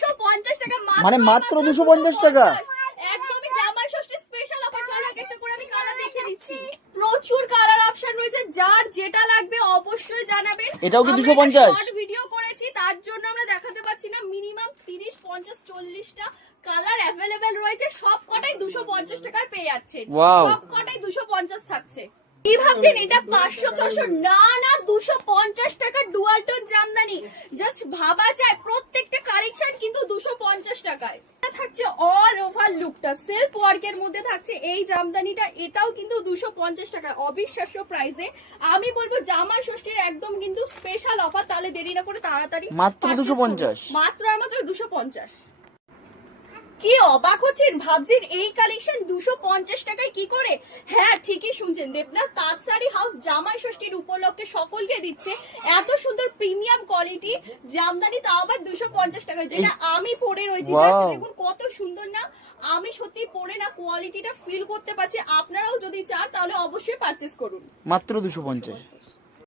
250 টাকা, মানে মাত্র 250 টাকা। একদমই জামাই ষষ্ঠী স্পেশাল অফার। চলো একটা করে আমি কালার দেখিয়ে দিচ্ছি। প্রচুর কালার অপশন রয়েছে, যার যেটা লাগবে অবশ্যই জানাবেন। এটাও কি 250? শর্ট ভিডিও করেছি, তার জন্য আমরা দেখাতে পাচ্ছি না। মিনিমাম 30, 50, 40টা কালার অ্যাভেলেবেল রয়েছে। সব কটাই 250 টাকায় পেয়ে যাচ্ছেন। Wow. সব কটাই 250 থাকছে। কি ভাবছেন এটা 500, 600? না না, 250 টাকা ডুয়াল টোন জামদানি। জাস্ট ভাবা যায়, প্রত্যেকটা কালেকশন কিন্তু 250 টাকায় থাকছে। অল ওভার লুকটা সেলফ ওয়ার্কের মধ্যে থাকছে এই জামদানিটা। এটাও কিন্তু 250 টাকা, অবিশ্বাস্য প্রাইসে। আমি বলবো জামাই ষষ্ঠীর একদম কিন্তু স্পেশাল অফার। তাহলে দেরি না করে তাড়াতাড়ি মাত্র purchase 250? করুন। মাত্র আর মাত্র 250। কি অবাক হচ্ছেন, ভাবছেন এই কালেকশন 250 টাকায় কি করে? হ্যাঁ ঠিকই শুনছেন, দেবনাথ তাঁত শাড়ি হাউস জামাই ষষ্ঠীর উপলক্ষে সকলকে দিচ্ছে এত সুন্দর প্রিমিয়াম কোয়ালিটি জামদানি, তাও আবার 250 টাকায়। যেটা আমি পরে রয়েছি, Wow. জাস্ট দেখুন কত সুন্দর না। আমি সত্যি পরে না কোয়ালিটিটা ফিল করতে পারছি। আপনারাও যদি চান তাহলে অবশ্যই পারচেজ করুন। মাত্র 250।